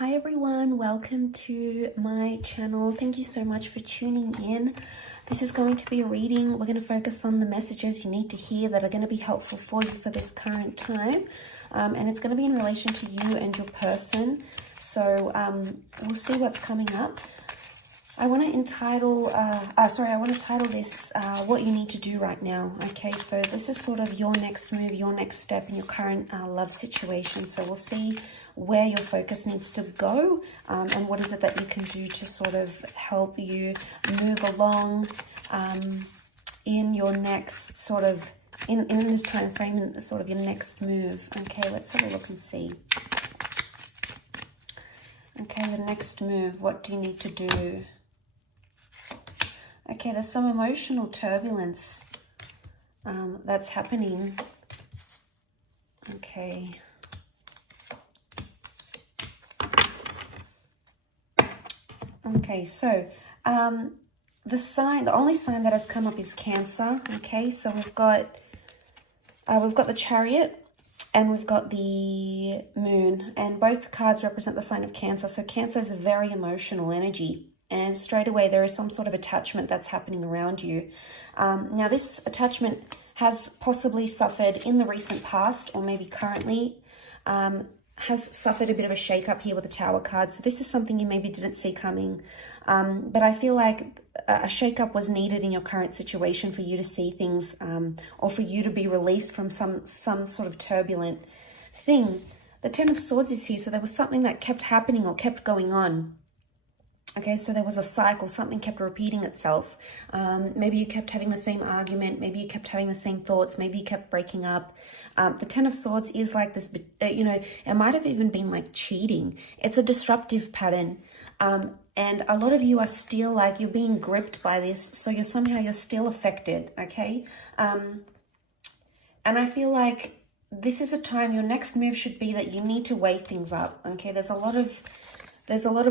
Hi everyone, welcome to my channel. Thank you so much for tuning in. This is going to be a reading. We're going to focus on the messages you need to hear that are going to be helpful for you for this current time. And it's going to be in relation to you and your person. So we'll see what's coming up. I want to title this what you need to do right now. Okay, so this is sort of your next move, your next step in your current love situation. So we'll see where your focus needs to go and what is it that you can do to sort of help you move along in your next sort of, in this time frame, in sort of your next move. Okay, let's have a look and see. Okay, the next move, what do you need to do? Okay, there's some emotional turbulence that's happening. Okay. Okay, so the only sign that has come up is Cancer. Okay, so we've got the Chariot and we've got the Moon, and both cards represent the sign of Cancer. So Cancer is a very emotional energy. And straight away, there is some sort of attachment that's happening around you. Now, this attachment has possibly suffered in the recent past, or maybe currently, has suffered a bit of a shake-up here with the Tower card. So this is something you maybe didn't see coming. But I feel like a shake-up was needed in your current situation for you to see things, or for you to be released from some sort of turbulent thing. The Ten of Swords is here, so there was something that kept happening or kept going on. Okay, so there was a cycle, something kept repeating itself. Maybe you kept having the same argument, maybe you kept having the same thoughts, maybe you kept breaking up. The Ten of Swords is like this, it might have even been like cheating. It's a disruptive pattern. And a lot of you are still like, you're being gripped by this, so you're still affected, okay? And I feel like this is a time, your next move should be that you need to weigh things up, okay? There's a lot of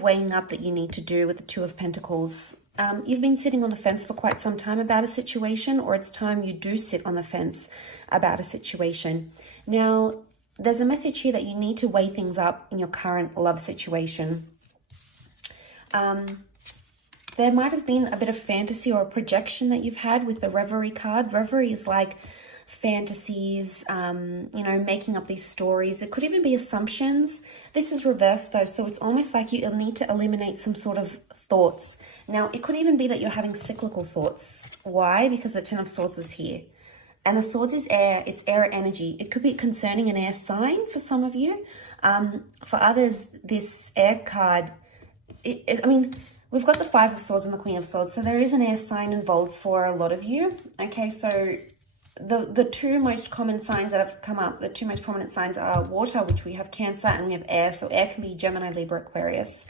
weighing up that you need to do with the Two of Pentacles. You've been sitting on the fence for quite some time about a situation, or it's time you do sit on the fence about a situation. Now, there's a message here that you need to weigh things up in your current love situation. There might have been a bit of fantasy or a projection that you've had with the Reverie card. Reverie is like fantasies, making up these stories. It could even be assumptions. This is reversed though, so it's almost like you'll need to eliminate some sort of thoughts. Now, it could even be that you're having cyclical thoughts. Why? Because the Ten of Swords was here. And the Swords is air. It's air energy. It could be concerning an air sign for some of you. For others, this air card, we've got the Five of Swords and the Queen of Swords, so there is an air sign involved for a lot of you. Okay, so the two most common signs that have come up, the two most prominent signs are water, which we have Cancer, and we have air. So air can be Gemini, Libra, Aquarius.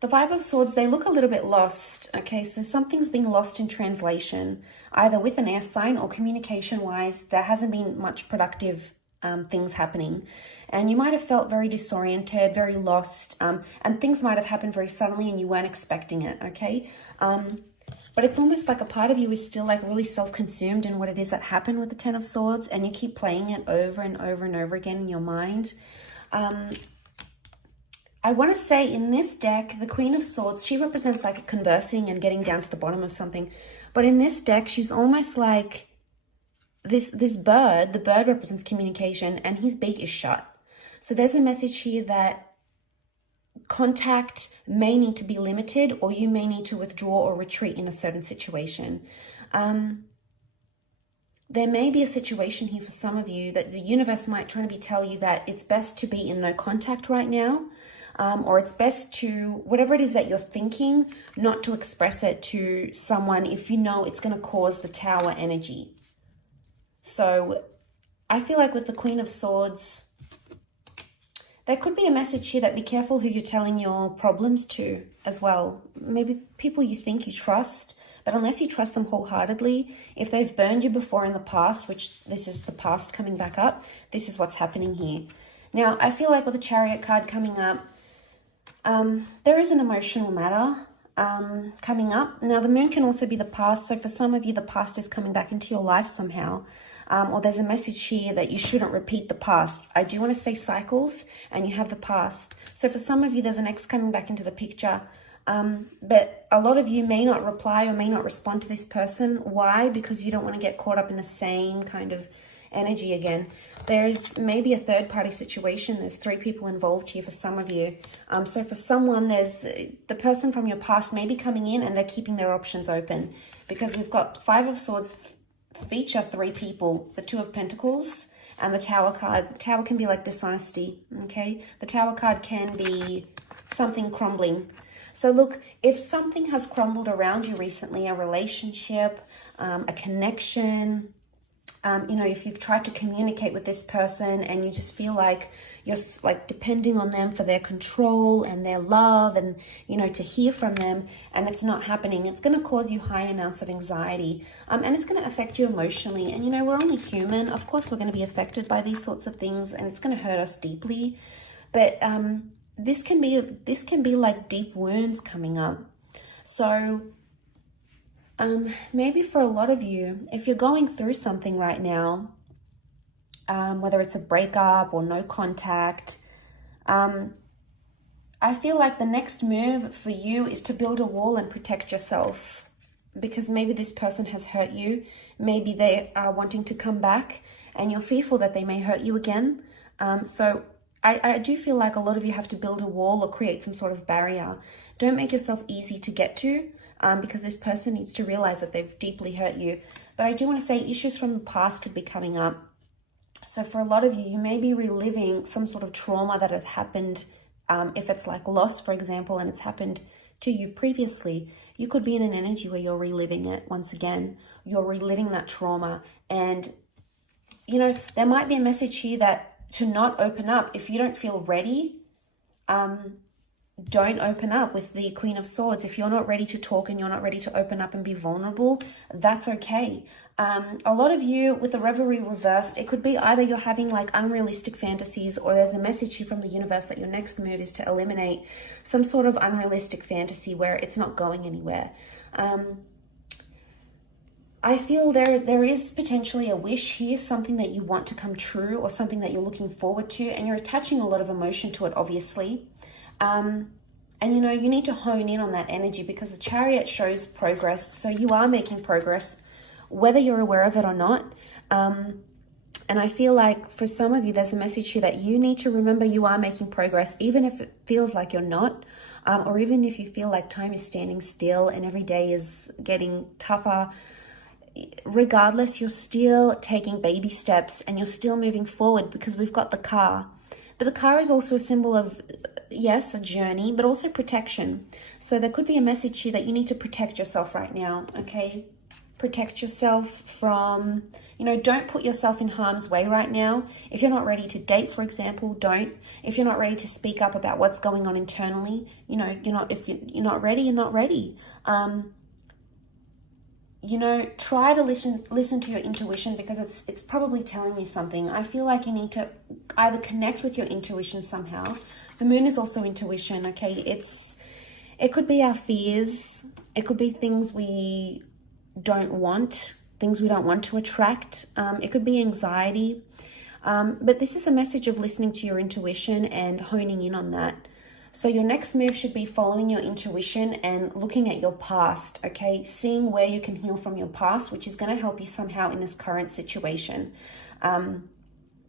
The Five of Swords, they look a little bit lost. Okay, so something's being lost in translation, either with an air sign or communication-wise. There hasn't been much productive things happening. And you might have felt very disoriented, very lost, and things might have happened very suddenly and you weren't expecting it, okay? But it's almost like a part of you is still like really self-consumed in what it is that happened with the Ten of Swords, and you keep playing it over and over and over again in your mind. I want to say in this deck, the Queen of Swords, she represents like conversing and getting down to the bottom of something. But in this deck, she's almost like this bird. The bird represents communication and his beak is shut. So there's a message here that contact may need to be limited, or you may need to withdraw or retreat in a certain situation. There may be a situation here for some of you that the universe might try to tell you that it's best to be in no contact right now, or it's best to, whatever it is that you're thinking, not to express it to someone if you know it's going to cause the Tower energy. So I feel like with the Queen of Swords, there could be a message here that be careful who you're telling your problems to as well. Maybe people you think you trust, but unless you trust them wholeheartedly, if they've burned you before in the past, which this is the past coming back up, this is what's happening here. Now, I feel like with the Chariot card coming up, there is an emotional matter coming up. Now, the Moon can also be the past. So for some of you, the past is coming back into your life somehow. or there's a message here that you shouldn't repeat the past. I do want to say cycles, and you have the past. So for some of you, there's an ex coming back into the picture. But a lot of you may not reply or may not respond to this person. Why? Because you don't want to get caught up in the same kind of energy again. There's maybe a third party situation. There's 3 people involved here for some of you. So for someone, there's the person from your past may be coming in and they're keeping their options open, because we've got 5 of Swords feature 3 people, the 2 of Pentacles and the Tower card. The Tower can be like dishonesty, okay? The Tower card can be something crumbling. So look, if something has crumbled around you recently, a relationship, a connection, you know, if you've tried to communicate with this person and you just feel like you're like depending on them for their control and their love and, you know, to hear from them, and it's not happening, it's going to cause you high amounts of anxiety, and it's going to affect you emotionally. And, you know, we're only human. Of course, we're going to be affected by these sorts of things, and it's going to hurt us deeply. But this can be like deep wounds coming up. So maybe for a lot of you, if you're going through something right now, whether it's a breakup or no contact, I feel like the next move for you is to build a wall and protect yourself, because maybe this person has hurt you. Maybe they are wanting to come back and you're fearful that they may hurt you again. So I do feel like a lot of you have to build a wall or create some sort of barrier. Don't make yourself easy to get to, because this person needs to realize that they've deeply hurt you. But I do want to say issues from the past could be coming up. So for a lot of you, you may be reliving some sort of trauma that has happened. If it's like loss, for example, and it's happened to you previously, you could be in an energy where you're reliving it once again. You're reliving that trauma. And, you know, there might be a message here that to not open up. If you don't feel ready, don't open up with the Queen of Swords. If you're not ready to talk and you're not ready to open up and be vulnerable, that's okay. A lot of you with the Revelry reversed, it could be either you're having like unrealistic fantasies, or there's a message here from the universe that your next move is to eliminate some sort of unrealistic fantasy where it's not going anywhere. I feel there is potentially a wish here, something that you want to come true or something that you're looking forward to, and you're attaching a lot of emotion to it, obviously. And, you know, you need to hone in on that energy, because the Chariot shows progress. So you are making progress, whether you're aware of it or not. And I feel like for some of you, there's a message here that you need to remember you are making progress, even if it feels like you're not, or even if you feel like time is standing still and every day is getting tougher. Regardless, you're still taking baby steps and you're still moving forward, because we've got the car. But the car is also a symbol of, yes, a journey, but also protection. So there could be a message here that you need to protect yourself right now, okay? Protect yourself from, you know, don't put yourself in harm's way right now. If you're not ready to date, for example, don't. If you're not ready to speak up about what's going on internally, you know, if you're not ready, you're not ready. You know, try to listen to your intuition, because it's probably telling you something. I feel like you need to either connect with your intuition somehow. The moon is also intuition, okay? It could be our fears. It could be things we don't want, things we don't want to attract. It could be anxiety. But this is a message of listening to your intuition and honing in on that. So your next move should be following your intuition and looking at your past, okay? Seeing where you can heal from your past, which is going to help you somehow in this current situation.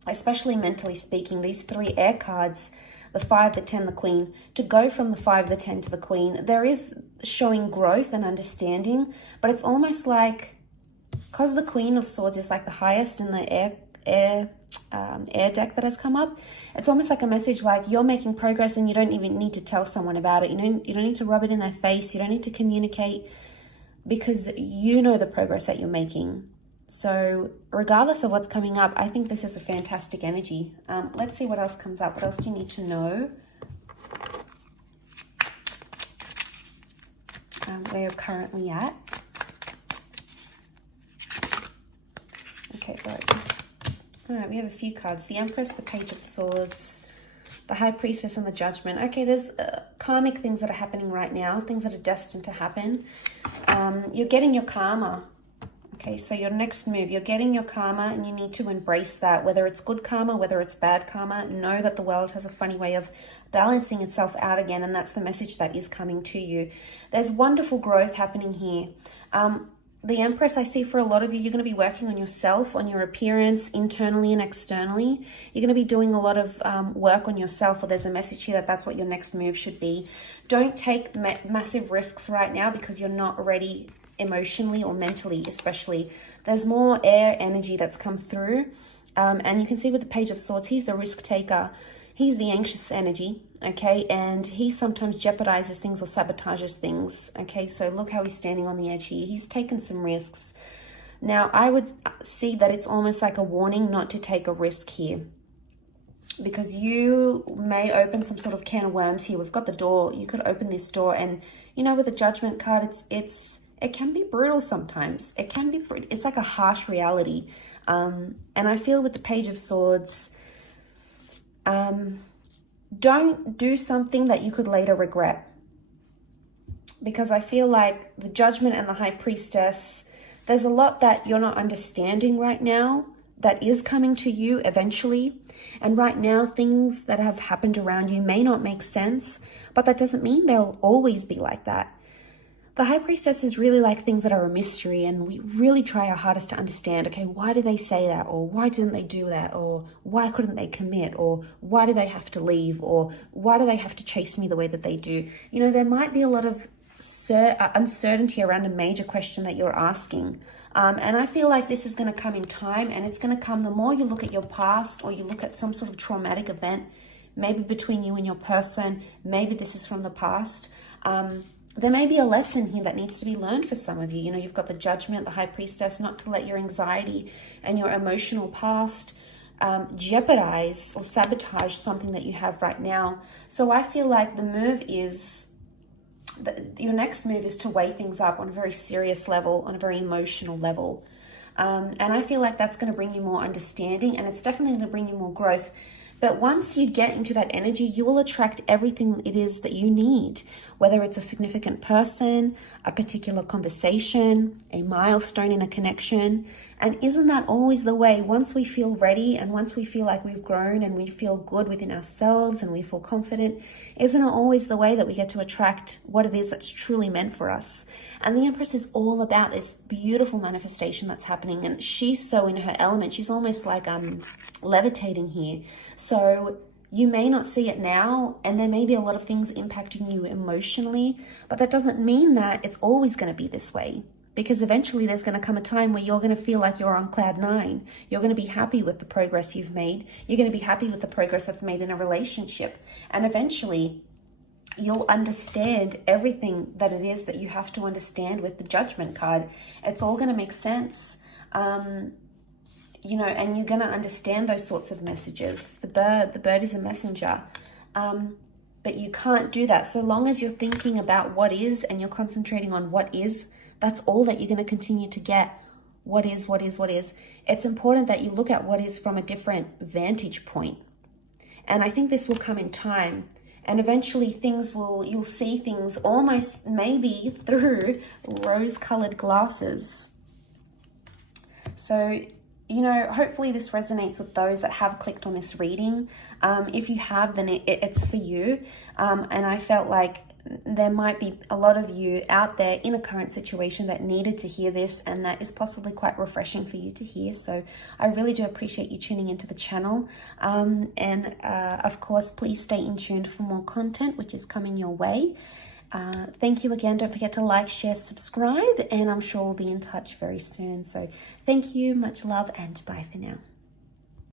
Especially mentally speaking, these 3 air cards, the 5, the 10, the Queen, to go from the 5, the 10 to the Queen, there is showing growth and understanding, but it's almost like, because the Queen of Swords is like the highest in the air deck that has come up, it's almost like a message like you're making progress and you don't even need to tell someone about it. You don't need to rub it in their face. You don't need to communicate, because you know the progress that you're making. So regardless of what's coming up, I think this is a fantastic energy. Let's see what else comes up. What else do you need to know? Where you're currently at. Okay, all right, we have a few cards. The Empress, the Page of Swords, the High Priestess, and the Judgment. Okay, there's karmic things that are happening right now, things that are destined to happen. You're getting your karma, Okay, so your next move, you're getting your karma and you need to embrace that. Whether it's good karma, whether it's bad karma, know that the world has a funny way of balancing itself out again, and that's the message that is coming to you. There's wonderful growth happening here. The Empress, I see for a lot of you, you're going to be working on yourself, on your appearance, internally and externally. You're going to be doing a lot of work on yourself, or there's a message here that that's what your next move should be. Don't take massive risks right now because you're not ready emotionally or mentally, especially. There's more air energy that's come through. And you can see with the Page of Swords, he's the risk taker. He's the anxious energy, okay? And he sometimes jeopardizes things or sabotages things, okay? So look how he's standing on the edge here. He's taken some risks. Now, I would see that it's almost like a warning not to take a risk here, because you may open some sort of can of worms here. We've got the door. You could open this door, and, you know, with the Judgment card, it can be brutal sometimes. It can be, it's like a harsh reality. And I feel with the Page of Swords, don't do something that you could later regret, because I feel like the Judgment and the High Priestess, there's a lot that you're not understanding right now that is coming to you eventually. And right now, things that have happened around you may not make sense, but that doesn't mean they'll always be like that. The High Priestess is really like things that are a mystery, and we really try our hardest to understand, okay, why did they say that? Or why didn't they do that? Or why couldn't they commit? Or why do they have to leave? Or why do they have to chase me the way that they do? You know, there might be a lot of uncertainty around a major question that you're asking. And I feel like this is going to come in time, and it's going to come the more you look at your past, or you look at some sort of traumatic event, maybe between you and your person, maybe this is from the past. There may be a lesson here that needs to be learned for some of you. You know, you've got the Judgment, the High Priestess, not to let your anxiety and your emotional past jeopardize or sabotage something that you have right now. So I feel like the move is, your next move is to weigh things up on a very serious level, on a very emotional level. And I feel like that's going to bring you more understanding, and it's definitely going to bring you more growth. But once you get into that energy, you will attract everything it is that you need, whether it's a significant person, a particular conversation, a milestone in a connection. And isn't that always the way? Once we feel ready, and once we feel like we've grown and we feel good within ourselves and we feel confident, isn't it always the way that we get to attract what it is that's truly meant for us? And the Empress is all about this beautiful manifestation that's happening, and she's so in her element. She's almost like levitating here. So you may not see it now, and there may be a lot of things impacting you emotionally, but that doesn't mean that it's always going to be this way. Because eventually there's going to come a time where you're going to feel like you're on cloud nine. You're going to be happy with the progress you've made. You're going to be happy with the progress that's made in a relationship. And eventually you'll understand everything that it is that you have to understand with the Judgment card. It's all going to make sense. You know, and you're going to understand those sorts of messages. The bird is a messenger. But you can't do that. So long as you're thinking about what is, and you're concentrating on what is, that's all that you're going to continue to get. What is, what is, what is. It's important that you look at what is from a different vantage point. And I think this will come in time. And eventually you'll see things almost maybe through rose-colored glasses. So, you know, hopefully this resonates with those that have clicked on this reading. If you have, then it's for you. And I felt like there might be a lot of you out there in a current situation that needed to hear this, and that is possibly quite refreshing for you to hear. So I really do appreciate you tuning into the channel. And of course, please stay in tuned for more content, which is coming your way. Thank you again. Don't forget to like, share, subscribe, and I'm sure we'll be in touch very soon. So thank you, much love, and bye for now.